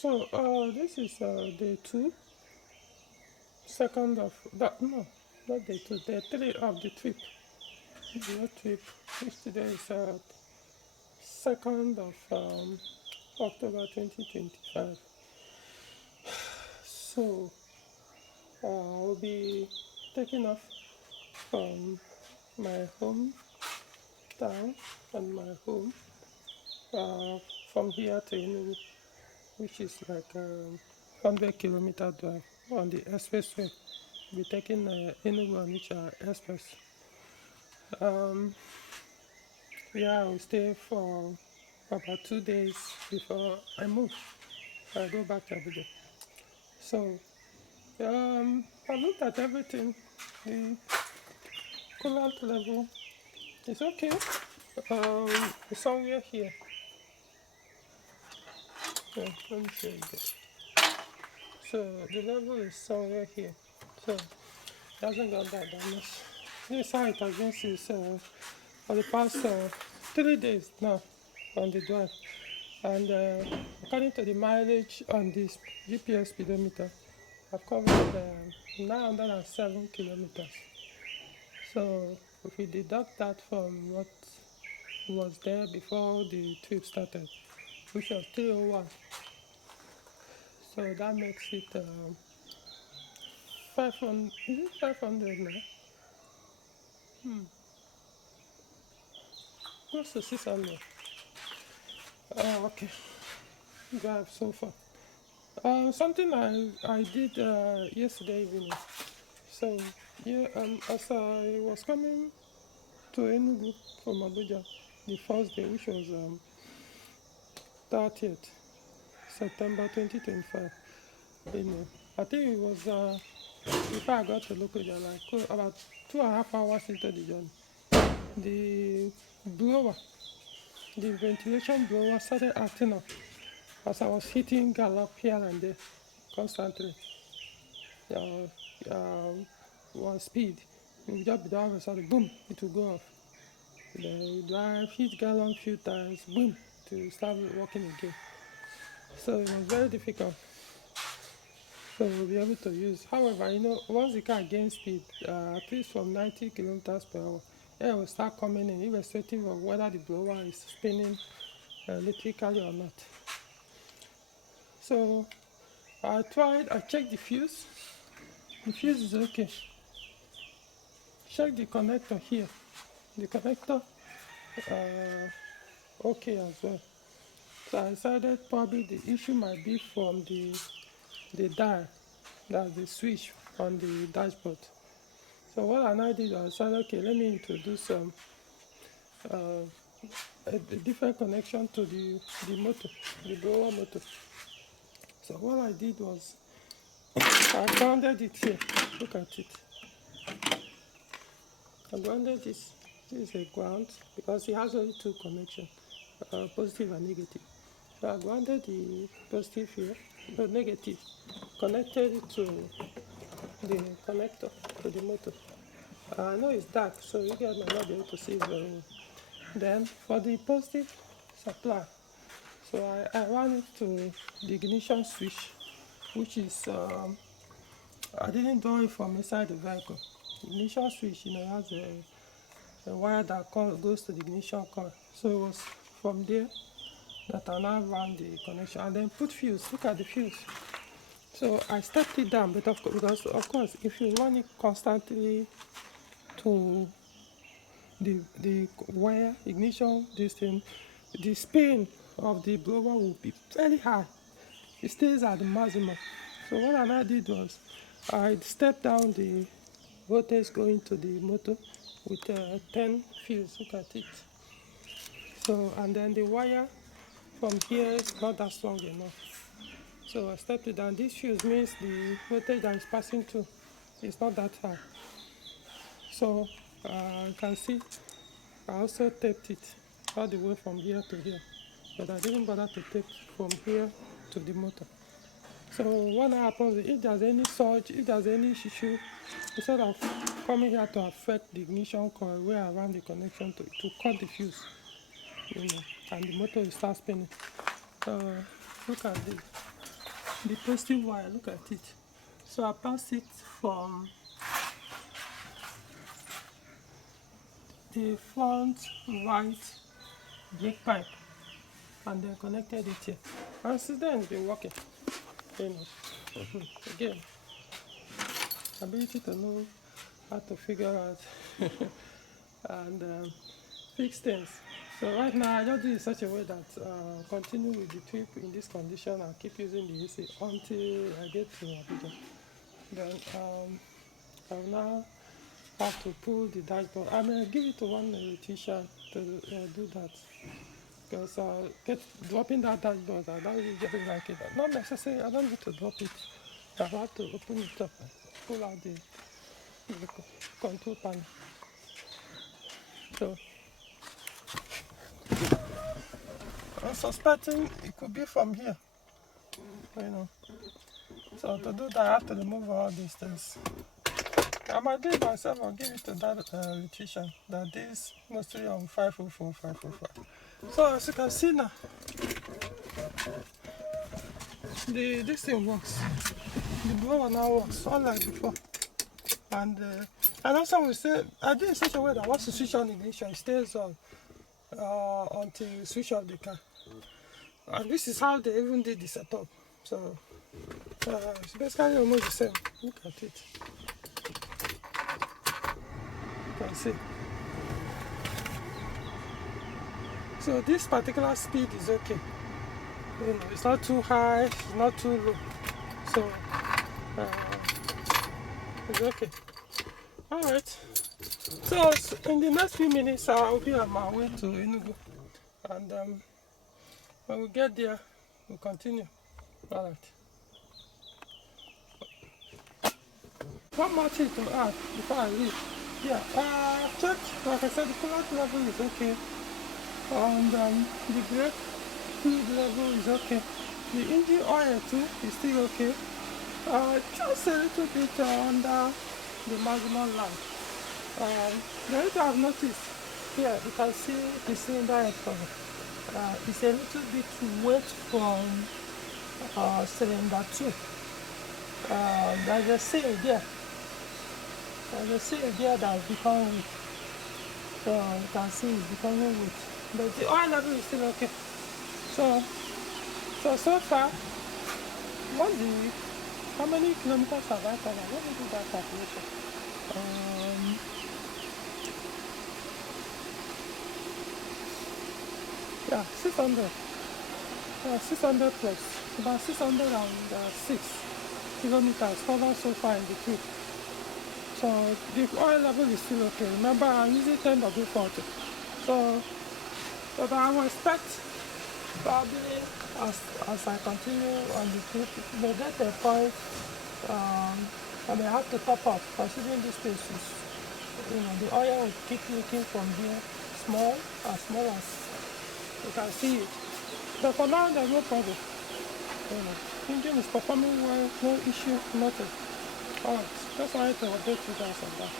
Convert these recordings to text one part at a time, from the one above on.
So this is day two, second of that, no, not day two, day three of the trip. Your trip, which today is 2nd of October 2025. So I'll be taking off from my hometown and my home uh, from here to Enugu, which is like 100-kilometer drive on the expressway. We'll be taking Enugu Onitsha Express. Yeah, I'll stay for about 2 days before I move. I go back to Abuja. So I looked at everything. The coolant level is okay. It's somewhere here. Yeah, let me show you this. So the level is somewhere here. So it hasn't got that much. This is how it has been since for the past 3 days now on the drive. And according to the mileage on this GPS speedometer, I've covered 907 kilometers. So if we deduct that from what was there before the trip started, which was 301, so that makes it 500. Is it 500 now? Close to 600. Okay, drive so far. Something I did yesterday evening. So yeah, as I was coming to Enugu from Abuja the first day, which was 30th September 2025. I think it was before I got to Lokoja, like about 2.5 hours into the journey. The blower, the ventilation blower started acting up as I was hitting gallop here and there constantly. One speed. You just be driving, sorry, boom, it will go off. Then you drive, hit gallon few times, boom, to start working again. So it was very difficult. So we'll be able to use. However, once the car gains speed, at least from 90 kilometers per hour, air will start coming in, irrespective of whether the blower is spinning electrically or not. So I checked the fuse. The fuse is okay. Check the connector here. The connector, okay as well. So I decided probably the issue might be from the dial, that's the switch on the dashboard. So what I now did was I said, okay, let me introduce a different connection to the motor, the blower motor. So what I did was I grounded it here. Look at it. I grounded this. This is a ground because it has only two connections, positive and negative. So I grounded the positive here, the negative, connected it to the connector to the motor. I know it's dark, so you guys might not be able to see it very well. Then for the positive supply, so I ran it to the ignition switch, which is I didn't draw it from inside the vehicle. The ignition switch, has a wire that goes to the ignition coil. So it was from there that I now ran the connection and then put fuse. Look at the fuse. So I stepped it down, but because of course, if you run it constantly to the wire ignition, this thing, the spin of the blower will be very high. It stays at the maximum. So what I now did was I stepped down the voltage going to the motor with 10 fuse. Look at it. So and then the wire from here is not that strong enough. So I stepped it down. This fuse means the voltage that is passing through is not that high. So you can see I also taped it all the way from here to here, but I didn't bother to tape from here to the motor. So what happens is if there's any surge, if there's any issue, instead of coming here to affect the ignition coil where I ran the connection to cut the fuse, and the motor will start spinning. Look at this. the positive wire, look at it. So I passed it from the front right brake pipe and then connected it here. And since then it's been working. You know. Again, ability to know how to figure out and fix things. So right now I just do it in such a way that continue with the trip in this condition and keep using the AC until I get to Abuja. Then I will now have to pull the dashboard. I may give it to one electrician to do that, because dropping that dashboard, I don't usually like it. Not necessarily, I don't need to drop it. I have to open it up and pull out the control panel. So I'm suspecting it could be from here, you know. So to do that, I have to remove all these things. I might do it myself. I'll give it to that electrician that is mostly on 504, 505. So as you can see now, this thing works. The blower now works, unlike before. And also we say, I do it in such a way that once you switch on ignition, it stays on until you switch off the car. And this is how they even did the setup. So it's basically almost the same. Look at it. You can see. So this particular speed is okay. You know, it's not too high, it's not too low. So it's okay. Alright. So in the next few minutes I'll be on my way to Enugu. And when we get there, we'll continue. Alright. One more thing to add before I leave. Yeah, check, like I said, the coolant level is okay. And the brake fluid level is okay. The engine oil too is still okay. Just a little bit under the maximum line. The other thing I've noticed here, you can see the cylinder head cover. It's a little bit wet from cylinder 2. There's a seal there. There's a seal there that has become weak. So you can see it's becoming weak. But the oil level is still okay. So far, how many kilometers have I covered? Let me do that calculation. Yeah, 600. 600 plus. About 606 kilometers covered so far in the trip. So the oil level is still okay. Remember, I'm using 10W40. So I will expect probably as I continue on the trip, may get a point I may have to top up, considering this place is, you know, the oil will keep leaking from here, small as you can see it. But for now, there's no problem. You know, engine is performing well, no issue, nothing. Alright, just wanted to update you guys on that.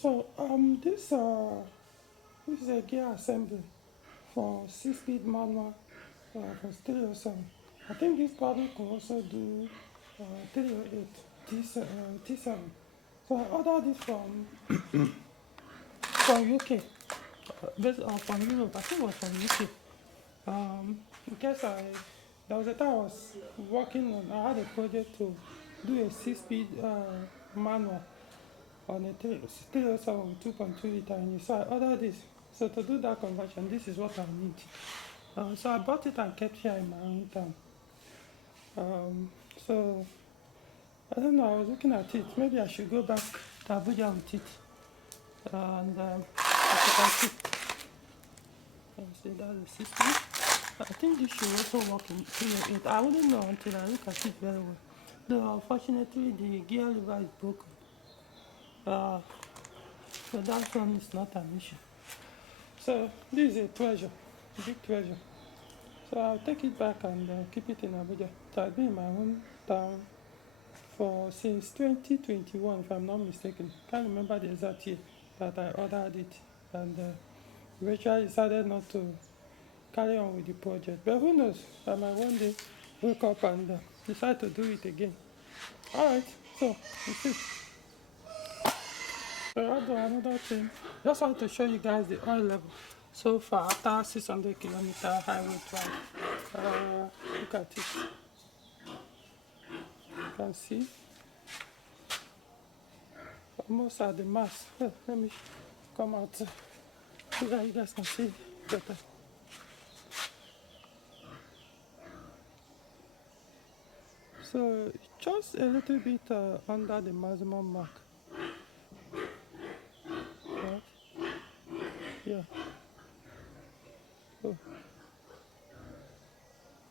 So this is a gear assembly for 6-speed manual for 307. I think this body can also do 308 T7. So I ordered this from UK, from Europe. I think it was from UK. In case there was a time I was working on, I had a project to do a 6-speed manual on a 307 with 2.2 liter engine. So I ordered this. So to do that conversion, this is what I need. So I bought it and kept here in my own town. So I don't know, I was looking at it. Maybe I should go back to Abuja with it. And as you can see, that's the 60. I think this should also work in 308. I wouldn't know until I look at it very well. Though unfortunately the gear lever is broken. So that one is not an issue. So this is a treasure, a big treasure. So I'll take it back and keep it in Abuja. So I've been in my own town since 2021, if I'm not mistaken. Can't remember the exact year that I ordered it, and eventually decided not to carry on with the project. But who knows? I might one day wake up and decide to do it again. Alright, so you see. So I'll do another thing. Just want to show you guys the oil level so far after 600 kilometer highway drive. Look at it. You can see almost at the mass. Let me come out so that you guys can see better. So just a little bit under the maximum mark. Right? Yeah. Oh.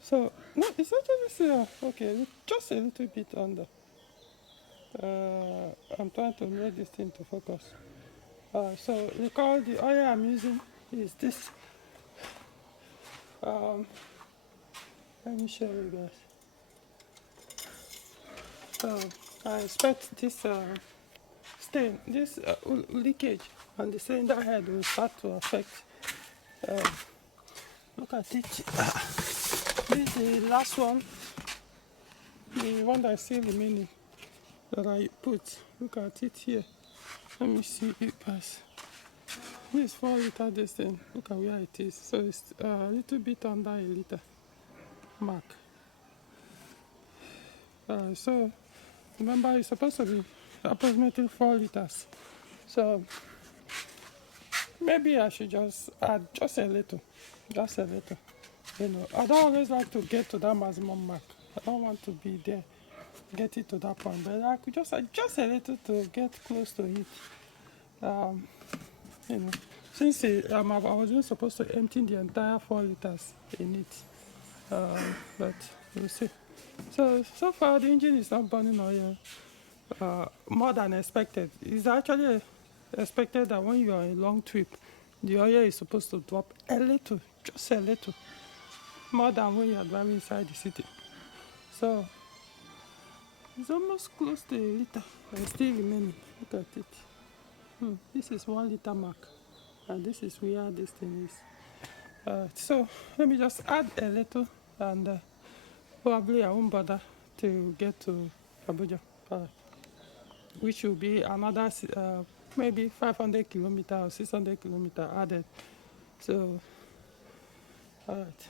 So no, it's actually still okay. Just a little bit under. I'm trying to make this thing to focus. So recall the oil I'm using is this. Let me show you guys. So I expect this stain, this leakage on the cylinder head will start to affect. Look at it. This is the last one, the one that is still remaining that I put. Look at it here. Let me see it pass. This is 4 liter this thing. Look at where it is. So it's a little bit under a liter mark. So remember it's supposed to be approximately 4 liters. So maybe I should just add just a little. Just a little. You know, I don't always like to get to that maximum mark. I don't want to be there, get it to that point. But I could just add just a little to get close to it. You know, since I wasn't supposed to empty the entire 4 liters in it, but we'll see. So far the engine is not burning oil more than expected. It's actually expected that when you are on a long trip, the oil is supposed to drop a little, just a little, more than when you are driving inside the city. So it's almost close to a liter, but it's still remaining. Look at it. This is 1 liter mark, and this is where this thing is. So let me just add a little, and probably I won't bother to get to Abuja, which will be another maybe 500 kilometer or 600 kilometer added. So, alright.